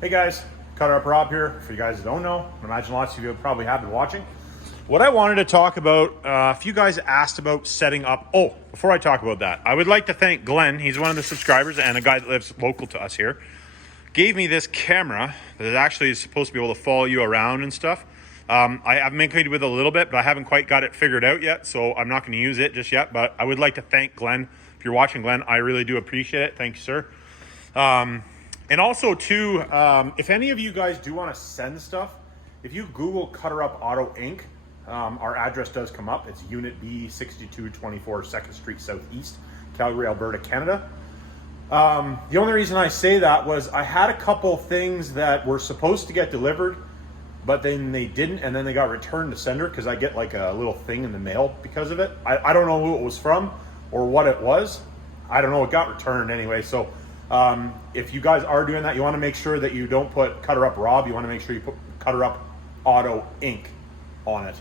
Hey guys, CUTTERUP Rob here. For you guys that don't know, I imagine lots of you probably have been watching. What I wanted to talk about, a few guys asked about setting up. Oh, before I talk about that, I would like to thank Glenn. He's one of the subscribers and a guy that lives local to us here. Gave me this camera that actually is supposed to be able to follow you around and stuff. I've been acquainted with it a little bit, but I haven't quite got it figured out yet, so I'm not going to use it just yet. But I would like to thank Glenn. If you're watching, Glenn, I really do appreciate it. Thank you, sir. And also, too, if any of you guys do want to send stuff, if you Google CUTTERUP Auto Inc., our address does come up. It's Unit B, 6224 2nd Street Southeast, Calgary, Alberta, Canada. The only reason I say that was I had a couple things that were supposed to get delivered, but then they didn't, and then they got returned to sender because I get like a little thing in the mail because of it. I don't know who it was from or what it was. I don't know. It got returned anyway, so... if you guys are doing that, you want to make sure that you don't put CUTTERUP Rob. You want to make sure you put CUTTERUP Auto Inc. on it,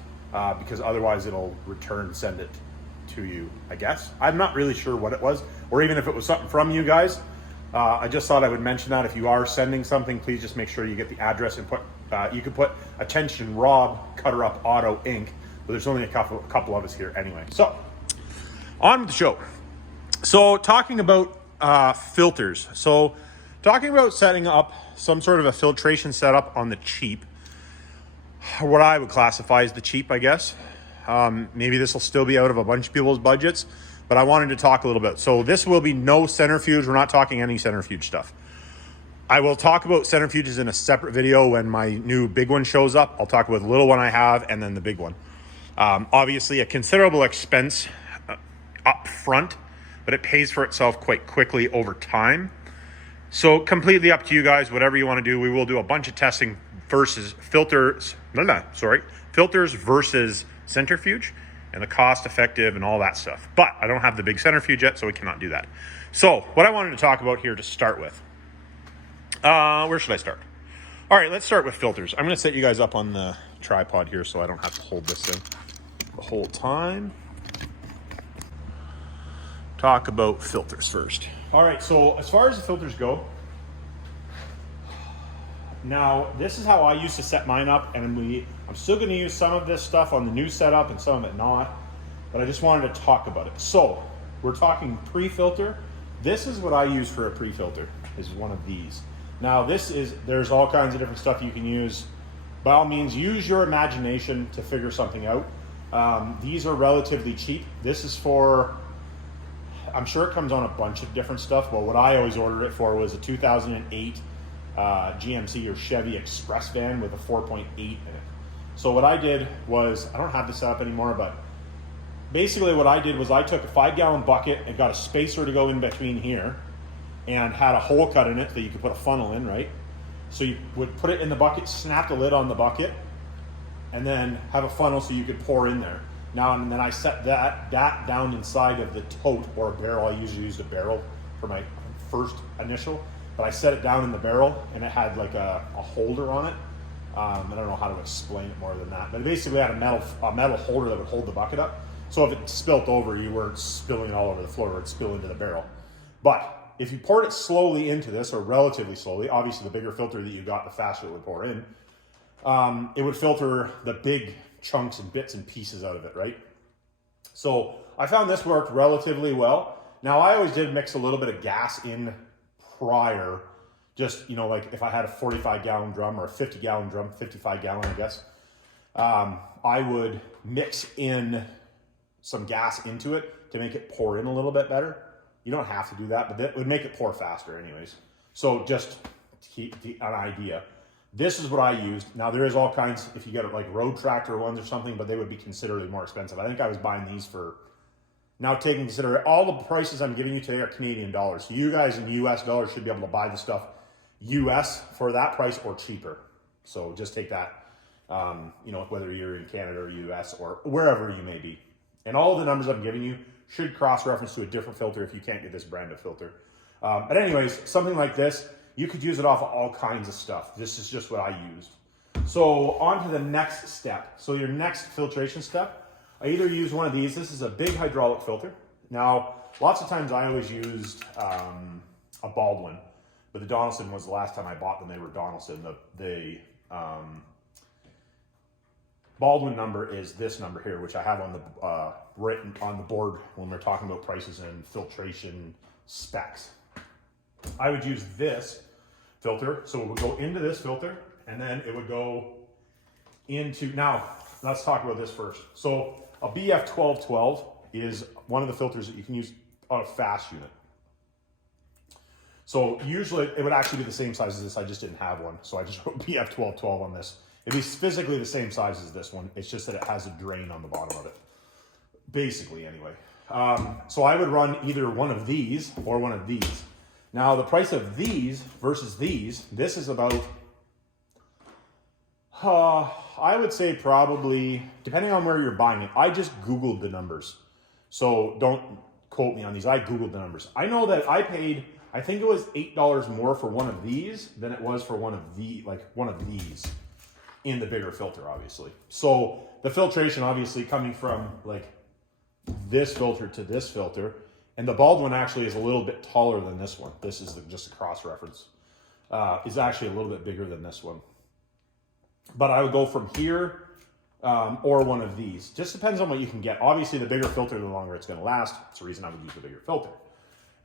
because otherwise it'll send it to you, I guess. I'm not really sure what it was, or even if it was something from you guys. I just thought I would mention that if you are sending something, please just make sure you get the address and put, you can put attention Rob CUTTERUP Auto Inc. But there's only a couple of us here anyway. So, on with the show. So, talking about filters. So talking about setting up some sort of a filtration setup on the cheap, what I would classify as the cheap, I guess. Maybe this will still be out of a bunch of people's budgets, but I wanted to talk a little bit. So this will be no centrifuge. We're not talking any centrifuge stuff. I will talk about centrifuges in a separate video when my new big one shows up. I'll talk about the little one I have and then the big one. Obviously a considerable expense up front, but it pays for itself quite quickly over time. So completely up to you guys, whatever you want to do. We will do a bunch of testing versus filters versus centrifuge and the cost effective and all that stuff. But I don't have the big centrifuge yet, so we cannot do that. So what I wanted to talk about here to start with, where should I start? All right, let's start with filters. I'm going to set you guys up on the tripod here so I don't have to hold this in the whole time. Talk about filters first. All right, so as far as the filters go, now this is how I used to set mine up, and I'm still going to use some of this stuff on the new setup and some of it not, but I just wanted to talk about it. So we're talking pre-filter. This is what I use for a pre-filter. This is one of these. Now there's all kinds of different stuff you can use. By all means, use your imagination to figure something out. These are relatively cheap. This is for, I'm sure it comes on a bunch of different stuff, but what I always ordered it for was a 2008 GMC or Chevy Express van with a 4.8 in it. So what I did was, I don't have this set up anymore, but basically what I did was I took a 5-gallon bucket and got a spacer to go in between here and had a hole cut in it that you could put a funnel in, right? So you would put it in the bucket, snap the lid on the bucket, and then have a funnel so you could pour in there. Now, and then I set that down inside of the tote or a barrel. I usually used a barrel for my first initial, but I set it down in the barrel and it had like a holder on it. I don't know how to explain it more than that, but it basically had a metal holder that would hold the bucket up. So if it spilt over, you weren't spilling it all over the floor, it would spill into the barrel. But if you poured it slowly into this, or relatively slowly, obviously the bigger filter that you got, the faster it would pour in, it would filter the big chunks and bits and pieces out of it, right? So I found this worked relatively well. Now I always did mix a little bit of gas in prior, just, like if I had a 45-gallon drum or a 50-gallon drum, 55-gallon, I guess, I would mix in some gas into it to make it pour in a little bit better. You don't have to do that, but that would make it pour faster anyways. So just to keep an idea. This is what I used. Now there is all kinds, if you get like road tractor ones or something, but they would be considerably more expensive. I think I was buying these for, now taking consideration, all the prices I'm giving you today are Canadian dollars. So you guys in US dollars should be able to buy the stuff US for that price or cheaper. So just take that, whether you're in Canada or US or wherever you may be. And all of the numbers I'm giving you should cross-reference to a different filter if you can't get this brand of filter. But anyways, something like this, you could use it off of all kinds of stuff. This is just what I used. So on to the next step. So your next filtration step, I either use one of these. This is a big hydraulic filter. Now, lots of times I always used a Baldwin. but the Donaldson was the last time I bought them. They were Donaldson. The Baldwin number is this number here, which I have on the written on the board when we're talking about prices and filtration specs. I would use this filter, so it would go into this filter, and then it would go into, now let's talk about this first. So a BF1212 is one of the filters that you can use on a fast unit. So usually it would actually be the same size as this. I just didn't have one, so I just wrote BF1212 on this. It is physically the same size as this one. It's just that it has a drain on the bottom of it, basically anyway. So I would run either one of these or one of these. Now the price of these versus these, this is about, I would say probably, depending on where you're buying it, I just Googled the numbers. So don't quote me on these, I Googled the numbers. I know that I paid, I think it was $8 more for one of these than it was for one of these in the bigger filter, obviously. So the filtration obviously coming from like this filter to this filter, and the Baldwin actually is a little bit taller than this one. This is just a cross reference. Is actually a little bit bigger than this one. But I would go from here or one of these. Just depends on what you can get. Obviously, the bigger filter, the longer it's going to last. That's the reason I would use the bigger filter.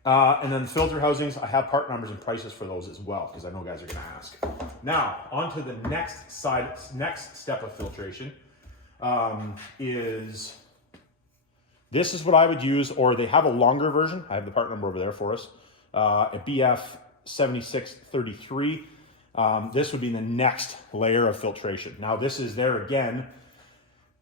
And then filter housings, I have part numbers and prices for those as well, because I know guys are going to ask. Now, on to the next step of filtration is, this is what I would use, or they have a longer version. I have the part number over there for us, a BF7633. This would be the next layer of filtration. Now, this is there again,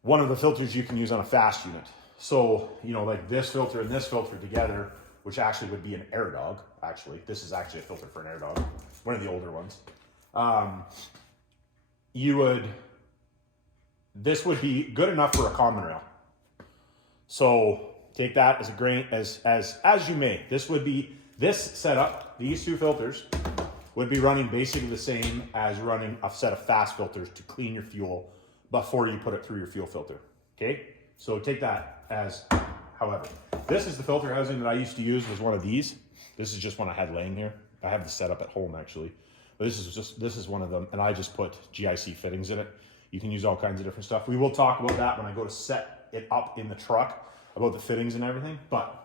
one of the filters you can use on a fast unit. So, you know, like this filter and this filter together, which actually would be an Air Dog, actually. This is actually a filter for an Air Dog, one of the older ones. This would be good enough for a common rail. So take that as a grain, as you may. This would be, this setup, these two filters, would be running basically the same as running a set of fast filters to clean your fuel before you put it through your fuel filter, okay? So take that as, however. This is the filter housing that I used to use, was one of these. This is just one I had laying here. I have the setup at home actually. But this is one of them, and I just put GIC fittings in it. You can use all kinds of different stuff. We will talk about that when I go to set it up in the truck, about the fittings and everything. But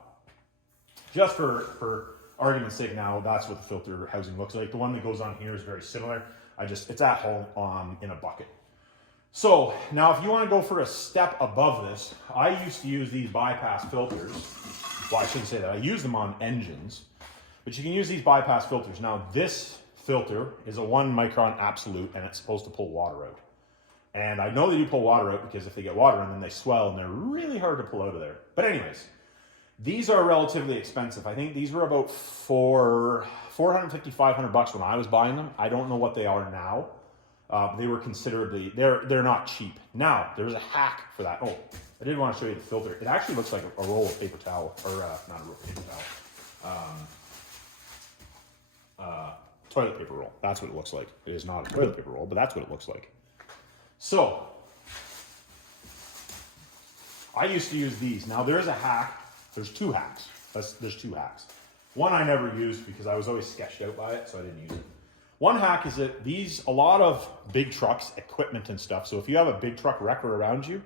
just for argument's sake now, that's what the filter housing looks like. The one that goes on here is very similar. It's at home in a bucket. So now if you want to go for a step above this, I used to use these bypass filters. Well, I shouldn't say that. I use them on engines, but you can use these bypass filters. Now this filter is a 1 micron absolute, and it's supposed to pull water out. And I know they do pull water out because if they get water in them, they swell and they're really hard to pull out of there. But anyways, these are relatively expensive. I think these were about $450, $500 when I was buying them. I don't know what they are now. They were considerably, they're not cheap. Now, there's a hack for that. Oh, I did want to show you the filter. It actually looks like a roll of paper towel, or not a roll of paper towel. Toilet paper roll. That's what it looks like. It is not a toilet paper roll, but that's what it looks like. So, I used to use these. Now, there's a hack. There's two hacks. There's two hacks. One I never used because I was always sketched out by it, so I didn't use it. One hack is that a lot of big trucks, equipment and stuff, so if you have a big truck wrecker around you,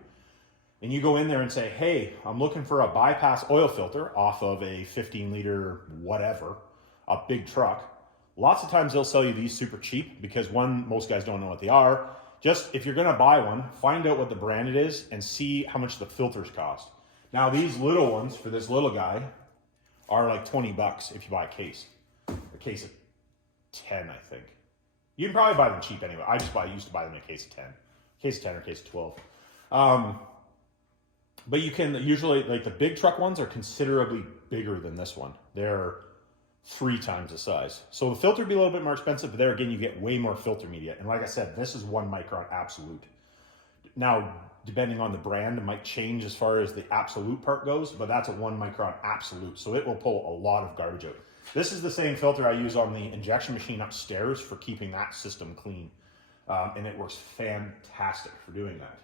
and you go in there and say, hey, I'm looking for a bypass oil filter off of a 15-liter whatever, a big truck, lots of times they'll sell you these super cheap because one, most guys don't know what they are. Just, if you're gonna buy one, find out what the brand it is and see how much the filters cost. Now these little ones, for this little guy, are like 20 bucks if you buy a case of 10, I think. You can probably buy them cheap anyway. I used to buy them in a case of 10. Case of 10 or case of 12. But you can usually, like the big truck ones are considerably bigger than this one. They're 3 times the size. So the filter would be a little bit more expensive, but there again, you get way more filter media. And like I said, this is 1 micron absolute. Now, depending on the brand, it might change as far as the absolute part goes, but that's a 1 micron absolute. So it will pull a lot of garbage out. This is the same filter I use on the injection machine upstairs for keeping that system clean. And it works fantastic for doing that.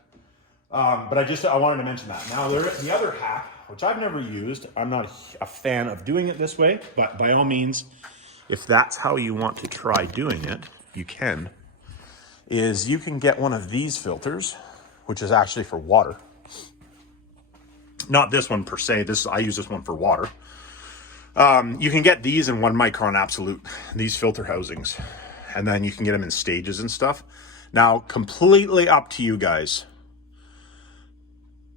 But I wanted to mention that. Now, the other hack, which I've never used, I'm not a fan of doing it this way, but by all means, if that's how you want to try doing it, you can get one of these filters, which is actually for water. Not this one per se. I use this one for water. You can get these in 1 micron absolute, these filter housings, and then you can get them in stages and stuff. Now, completely up to you guys.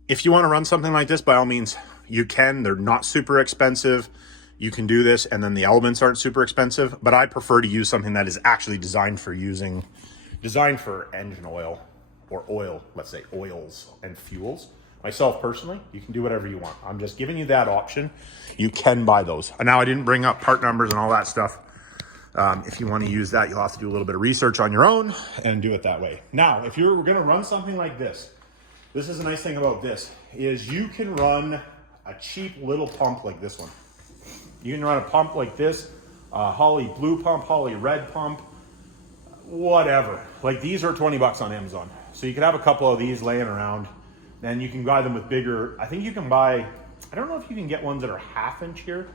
If you want to run something like this, by all means, you can. They're not super expensive. You can do this, and then the elements aren't super expensive, but I prefer to use something that is actually designed for engine oil, or oil, let's say oils and fuels. Myself personally, you can do whatever you want. I'm just giving you that option. You can buy those. Now, I didn't bring up part numbers and all that stuff. If you want to use that, you'll have to do a little bit of research on your own and do it that way. Now, if you're going to run something like this, this is the nice thing about this, is you can run a cheap little pump like this one. You can run a pump like this, Holly blue pump, Holly red pump, whatever. Like these are 20 bucks on Amazon. So you can have a couple of these laying around, and you can buy them with bigger. I think you can buy, I don't know if you can get ones that are 1/2 inch here.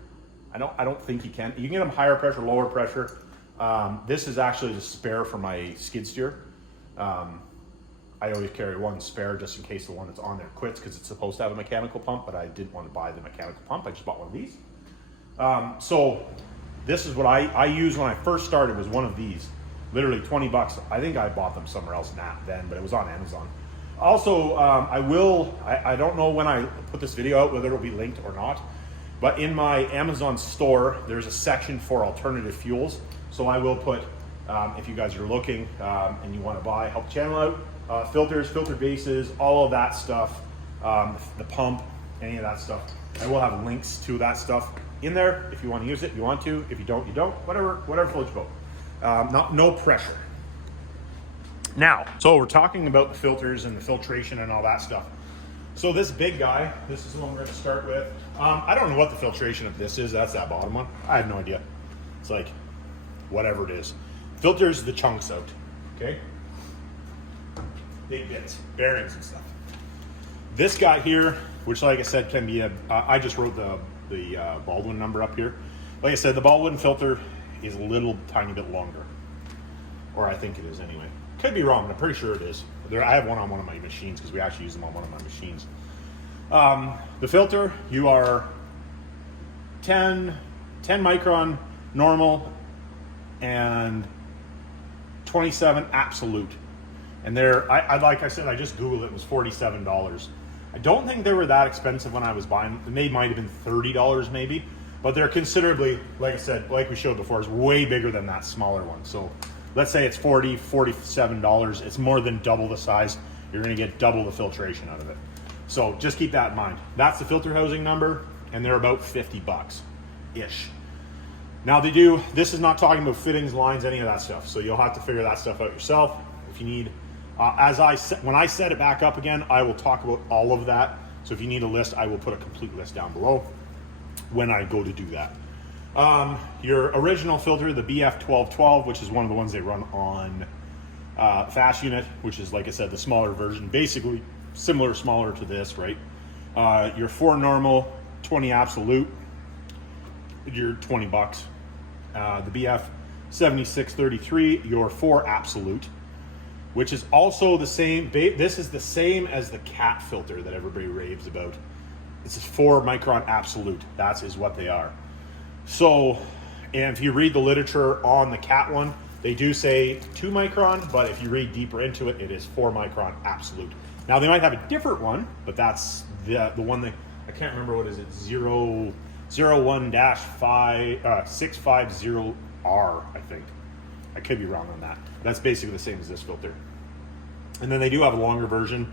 I don't think you can. You can get them higher pressure, lower pressure. This is actually the spare for my skid steer. I always carry one spare just in case the one that's on there quits, because it's supposed to have a mechanical pump, but I didn't want to buy the mechanical pump. I just bought one of these. So this is what I used when I first started, was one of these. Literally 20 bucks. I think I bought them somewhere else then, but it was on Amazon. Also, I don't know when I put this video out whether it'll be linked or not, but in my Amazon store, there's a section for alternative fuels. So I will put, if you guys are looking and you want to help the channel out, filters, filter bases, all of that stuff, the pump, any of that stuff. I will have links to that stuff in there. If you want to use it, you want to. If you don't, you don't. Whatever floats your boat. No pressure. Now, so we're talking about the filters and the filtration and all that stuff. So this big guy, this is the one we're going to start with. I don't know what the filtration of this is. That's that bottom one. I have no idea. It's like whatever it is. Filters the chunks out. Okay. Big bits, bearings and stuff. This guy here, which like I said can be I just wrote the Baldwin number up here. Like I said, the Baldwin filter is a little tiny bit longer, or I think it is anyway. Could be wrong, but I'm pretty sure it is. I have one on one of my machines because we actually use them on one of my machines. The filter, you are 10 micron normal and 27 absolute. And like I said, I just Googled it, it was $47. I don't think they were that expensive when I was buying them. They might have been $30 maybe, but they're considerably, like I said, like we showed before, is way bigger than that smaller one. So let's say it's $40, $47. It's more than double the size. You're gonna get double the filtration out of it. So just keep that in mind. That's the filter housing number, and they're about 50 bucks-ish. Now this is not talking about fittings, lines, any of that stuff. So you'll have to figure that stuff out yourself. If you need, when I set it back up again, I will talk about all of that. So if you need a list, I will put a complete list down below when I go to do that. Your original filter, the BF1212, which is one of the ones they run on Fast Unit, which is, like I said, the smaller version, basically smaller to this, right? Your 4 normal, 20 absolute, you're 20 bucks. The BF7633, your 4 absolute, which is also the same. This is the same as the CAT filter that everybody raves about. This is 4 micron absolute. That is what they are. So, and if you read the literature on the CAT one, they do say 2 micron, but if you read deeper into it, it is 4 micron absolute. Now they might have a different one, but that's the one that, I can't remember, what is it, 01-650R, I think. I could be wrong on that. That's basically the same as this filter. And then they do have a longer version,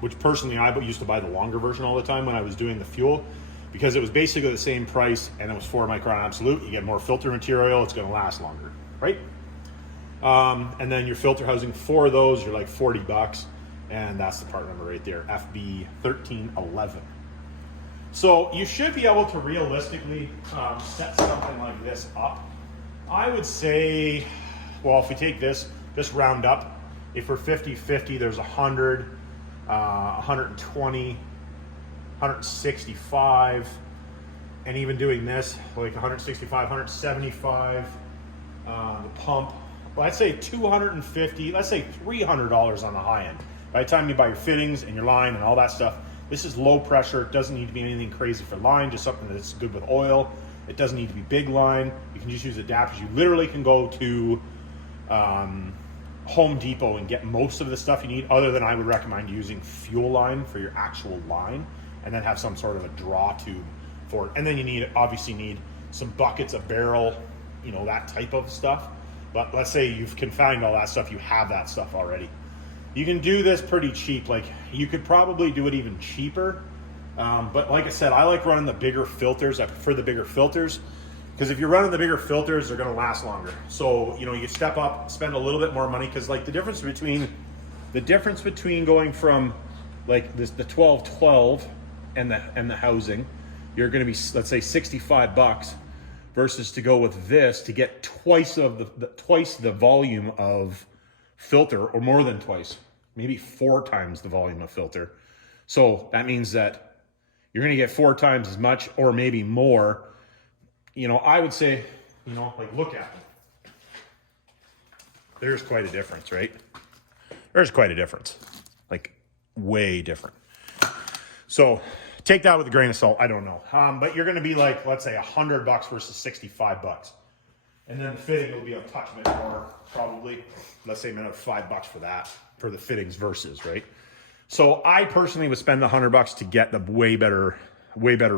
which personally I used to buy the longer version all the time when I was doing the fuel, because it was basically the same price and it was 4 micron absolute. You get more filter material, it's gonna last longer, right? And then your filter housing for those, you're like 40 bucks, and that's the part number right there, FB1311. So you should be able to realistically set something like this up. I would say, well, if we take this, just round up, if we're 50-50, there's 100, 120, 165, and even doing this, like 165, 175, the pump, well, I'd say 250, let's say $300 on the high end. By the time you buy your fittings and your line and all that stuff, this is low pressure. It doesn't need to be anything crazy for line, just something that's good with oil. It doesn't need to be big line. You can just use adapters. You literally can go to Home Depot and get most of the stuff you need, other than I would recommend using fuel line for your actual line, and then have some sort of a draw tube for it. And then you obviously need some buckets, a barrel, you know, that type of stuff. But let's say you've confined all that stuff, you have that stuff already. You can do this pretty cheap. Like, you could probably do it even cheaper. But like I said, I like running the bigger filters. I prefer the bigger filters, because if you're running the bigger filters, they're gonna last longer. So, you know, you step up, spend a little bit more money, because like the difference between going from like this, the 1212 and the housing, you're gonna be, let's say, $65, versus to go with this to get twice the volume of filter, or more than twice, maybe 4 times the volume of filter. So that means that you're going to get 4 times as much, or maybe more. You know, I would say, you know, like, look at them. There's quite a difference, right? There's quite a difference, like way different. So take that with a grain of salt. I don't know. But you're going to be like, let's say $100 versus $65. And then the fitting will be a touch bit more, probably. Let's say another $5 for that, for the fittings versus, right? So I personally would spend the $100 to get the way better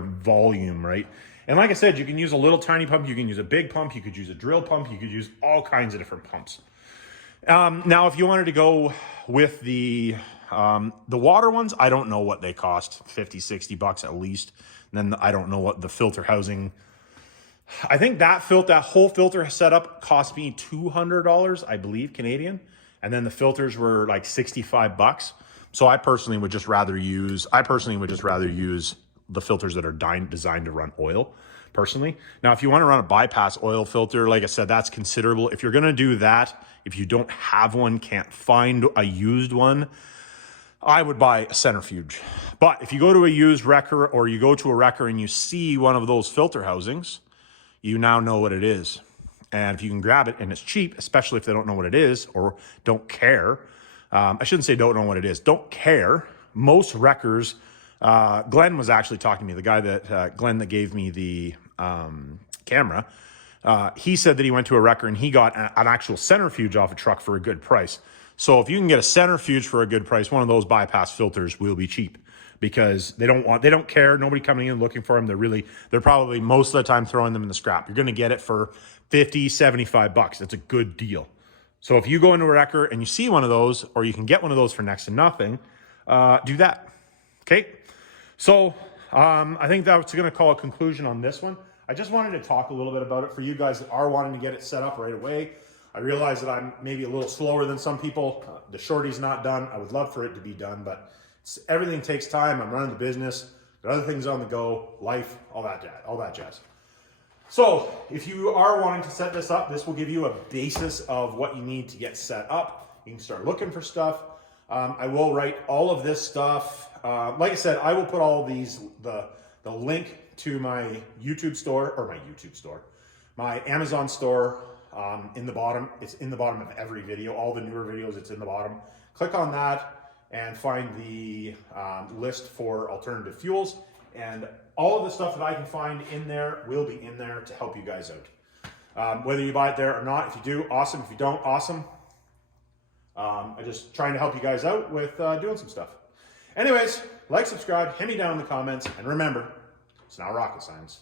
volume, right? And like I said, you can use a little tiny pump, you can use a big pump, you could use a drill pump, you could use all kinds of different pumps. Now, if you wanted to go with the water ones, I don't know what they cost, $50-$60 at least. And then I don't know what the filter housing. I think that whole filter setup cost me $200, I believe, Canadian. And then the filters were like $65. So I personally would just rather use the filters that are designed to run oil, personally. Now, if you want to run a bypass oil filter, like I said, that's considerable. If you're going to do that, if you don't have one, can't find a used one, I would buy a centrifuge. But if you go to a used wrecker, or you go to a wrecker and you see one of those filter housings, you now know what it is. And if you can grab it and it's cheap, especially if they don't know what it is or don't care. I shouldn't say don't know what it is, don't care. Most wreckers, Glenn was actually talking to me, the guy that, Glenn that gave me the camera. He said that he went to a wrecker and he got an actual centrifuge off a truck for a good price. So if you can get a centrifuge for a good price, one of those bypass filters will be cheap, because they don't care. Nobody coming in looking for them. They're probably most of the time throwing them in the scrap. You're going to get it for $50, $75. That's a good deal. So if you go into a wrecker and you see one of those, or you can get one of those for next to nothing, do that. Okay. So I think that's going to call a conclusion on this one. I just wanted to talk a little bit about it for you guys that are wanting to get it set up right away. I realize that I'm maybe a little slower than some people. The shorty's not done. I would love for it to be done, but everything takes time. I'm running the business. There are other things on the go, life, all that jazz. So if you are wanting to set this up, this will give you a basis of what you need to get set up. You can start looking for stuff. I will write all of this stuff. Like I said, I will put all these, the link to my YouTube store, my Amazon store, in the bottom. It's in the bottom of every video. All the newer videos, it's in the bottom. Click on that and find the list for alternative fuels. And all of the stuff that I can find in there will be in there to help you guys out. Whether you buy it there or not, if you do, awesome. If you don't, awesome. I'm just trying to help you guys out with doing some stuff. Anyways, like, subscribe, hit me down in the comments, and remember, it's not rocket science.